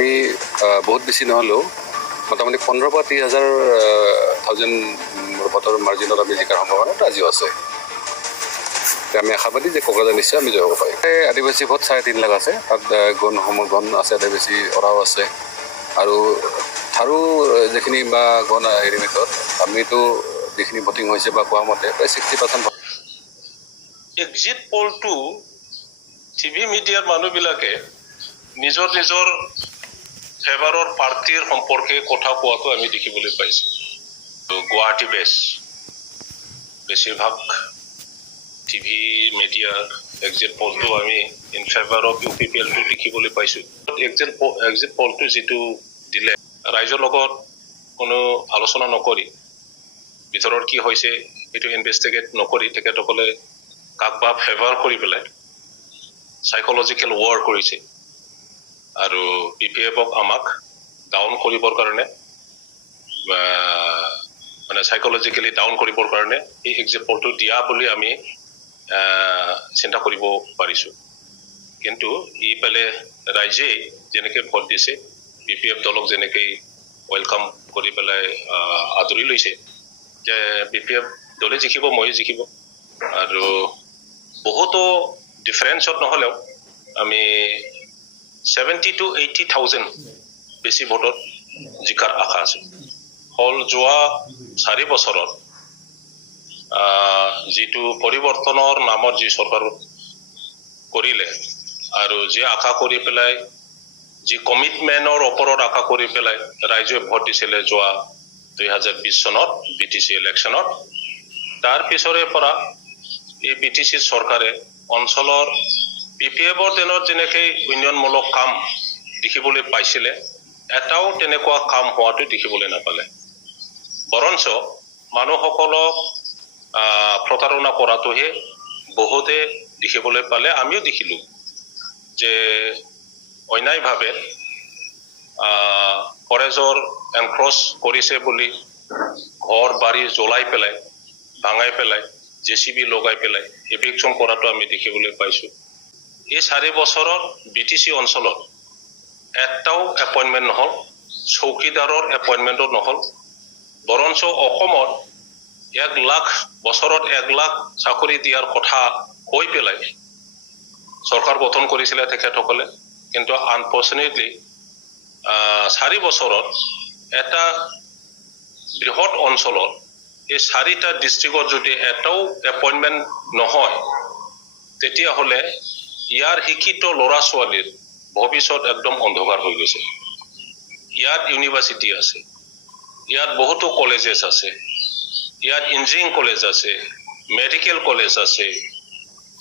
আমি বহুত বেছি নহ'লেও মোটামুটি 15 পৰা 30,000 ভোটৰ মাৰ্জিনত আমি জিকাৰ সম্ভাৱনাটো আজিও আছে। আমি আশাবাদী যে কোকৰাঝাৰ নিশ্চয় আমি জয় হ'ব পাৰিম। আদিবাসী ভোট 3.5 লাখ আছে, তাত গণ আছে, আদিবাসী অৰাও আছে আৰু থাৰু যিখিনি বা গণ হেৰি ভিতৰত আমিতো যিখিনি ভোটিং হৈছে বা কোৱা মতে প্ৰায় 60%। এক্সিট পলটো টিভি মিডিয়াৰ মানুহবিলাকে নিজৰ ফেভাৰৰ পাৰ্টিৰ সম্পৰ্কে কথা কোৱাটো আমি দেখিবলৈ পাইছোঁ। গুৱাহাটী বেছিভাগ টিভি মিডিয়াৰ এক্সিট পলটো আমি ইন ফেভাৰ অফ UPPLটো দেখিবলৈ পাইছোঁ। এক্সিট পলটো যিটো দিলে ৰাইজৰ লগত কোনো আলোচনা নকৰি ভিতৰত কি হৈছে এইটো ইনভেষ্টিগেট নকৰি তেখেতসকলে কাক বা ফেভাৰ কৰি পেলাই সাইকোলজিকেল ৱাৰ কৰিছে আৰু PPFক আমাক ডাউন কৰিবৰ কাৰণে মানে সাইকোলজিকেলি ডাউন কৰিবৰ কাৰণে এই এক্সিট পলটো দিয়া বুলি আমি চিন্তা কৰিব পাৰিছোঁ। কিন্তু ইফালে ৰাইজে যেনেকৈ ভোট দিছে PPF দলক যেনেকৈ ৱেলকাম কৰি পেলাই আদৰি লৈছে যে PPF দলে জিকিব, ময়ো জিকিব আৰু বহুতো ডিফাৰেঞ্চত নহ'লেও আমি 70 to 80,000 বেছি ভোটত জিকাৰ আশা আছে। হল যোৱা 4 বছৰত যিটো পৰিৱৰ্তনৰ নামত যি চৰকাৰ কৰিলে আৰু যি আশা কৰি পেলাই যি কমিটমেণ্টৰ ওপৰত আশা কৰি পেলাই ৰাইজে ভোট দিছিলে যোৱা 2020 চনত BTC ইলেকশ্যনত, তাৰ পিছৰে পৰা এই BTC চৰকাৰে অঞ্চলৰ PPFৰ দিনত যেনেকৈ উন্নয়নমূলক কাম দেখিবলৈ পাইছিলে এটাও তেনেকুৱা কাম হোৱাটো দেখিবলৈ নাপালে। বৰঞ্চ মানুহসকলক প্ৰতাৰণা কৰাটোহে বহুতে দেখিবলৈ পালে। আমিও দেখিলোঁ যে অন্যায়ভাৱে ফৰেষ্টৰ এনক্ৰচ কৰিছে বুলি ঘৰ বাৰী জ্বলাই পেলাই ভাঙাই পেলাই JCB লগাই পেলাই এভিকশ্যন কৰাটো আমি দেখিবলৈ পাইছোঁ। এই 4 বছৰত BTC অঞ্চলত এটাও এপইণ্টমেণ্ট নহ'ল, চৌকীদাৰৰ এপইণ্টমেণ্টো নহ'ল। বৰঞ্চ অসমত 1 লাখ বছৰত 1 লাখ চাকৰি দিয়াৰ কথা কৈ পেলাই চৰকাৰ গঠন কৰিছিলে তেখেতসকলে, কিন্তু আনফৰ্চুনেটলি 4 বছৰত এটা বৃহৎ অঞ্চলত এই 4টা ডিষ্ট্ৰিক্টত যদি এটাও এপইণ্টমেণ্ট নহয় তেতিয়াহ'লে ইয়াৰ শিক্ষিত ল'ৰা ছোৱালীৰ ভৱিষ্যত একদম অন্ধকাৰ হৈ গৈছে। ইয়াত ইউনিভাৰ্চিটি আছে, ইয়াত বহুতো কলেজেছ আছে, ইয়াত ইঞ্জিনিয়াৰিং কলেজ আছে, মেডিকেল কলেজ আছে,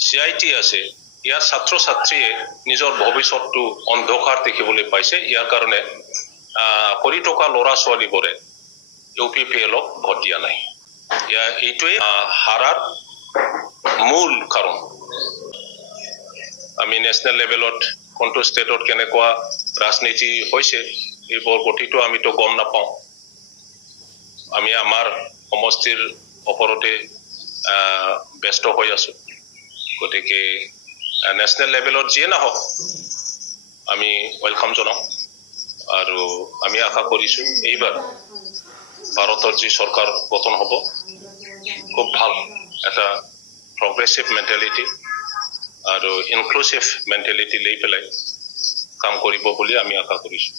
CIT আছে। ইয়াৰ ছাত্ৰ ছাত্ৰীয়ে নিজৰ ভৱিষ্যতটো অন্ধকাৰ দেখিবলৈ পাইছে। ইয়াৰ কাৰণে কৰি থকা ল'ৰা ছোৱালীবোৰে UPPLক ভোট দিয়া নাই। এইটোৱে হাৰাৰ মূল কাৰণ। আমি নেশ্যনেল লেভেলত কোনটো ষ্টেটত কেনেকুৱা ৰাজনীতি হৈছে এইবোৰ গতিটো আমিতো গম নাপাওঁ। আমি আমাৰ সমষ্টিৰ ওপৰতে ব্যস্ত হৈ আছোঁ। গতিকে নেশ্যনেল লেভেলত যিয়ে নহওক আমি ৱেলকাম জনাওঁ আৰু আমি আশা কৰিছোঁ এইবাৰ ভাৰতৰ যি চৰকাৰ গঠন হ'ব খুব ভাল এটা প্ৰগ্ৰেছিভ মেণ্টেলিটি আৰু ইনক্লুচিভ মেণ্টেলিটি লৈ পেলাই কাম কৰিব বুলি আমি আশা কৰিছোঁ।